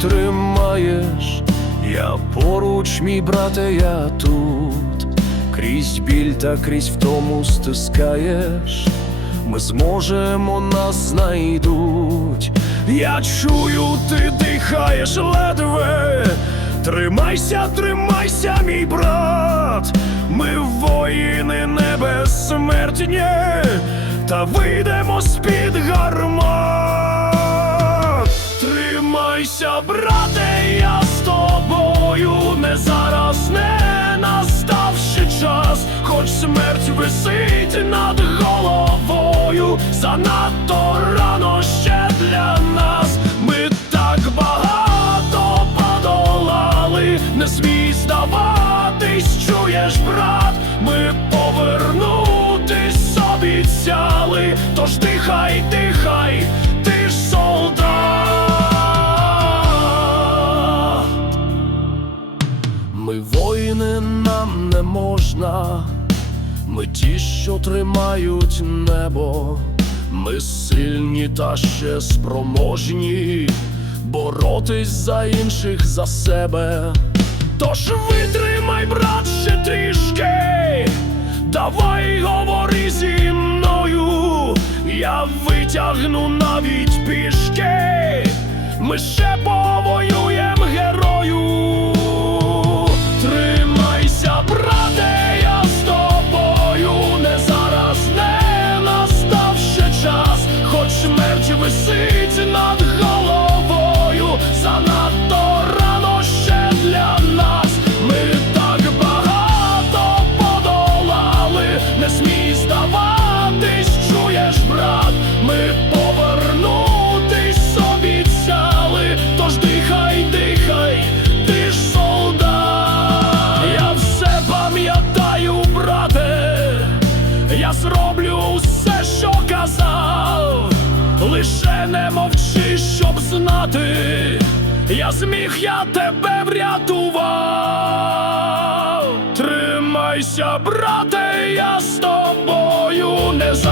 тримаєш, я поруч, мій брате, я тут, крізь біль та крізь втому стискаєш, ми зможемо, нас знайдуть. Я чую, ти дихаєш ледве. Тримайся, тримайся, мій брат, ми воїни не безсмертні, та вийдемо з-під гармат. Брате, я з тобою, не зараз, не настав ще час, хоч смерть висить над головою, занадто рано ще для нас. Ми так багато подолали, не смій здаватись, чуєш, брат, ми повернутись обіцяли, тож дихай, дихай, можна, ми ті, що тримають небо, ми сильні та ще спроможні боротись за інших за себе. Тож витримай, брат, ще трішки, давай говори зі мною, я витягну навіть пішки, ми ще повоюєм зроблю все, що казав, лише не мовчи, щоб знати, я зміг, я тебе врятував. Тримайся, брате, я з тобою, не зараз,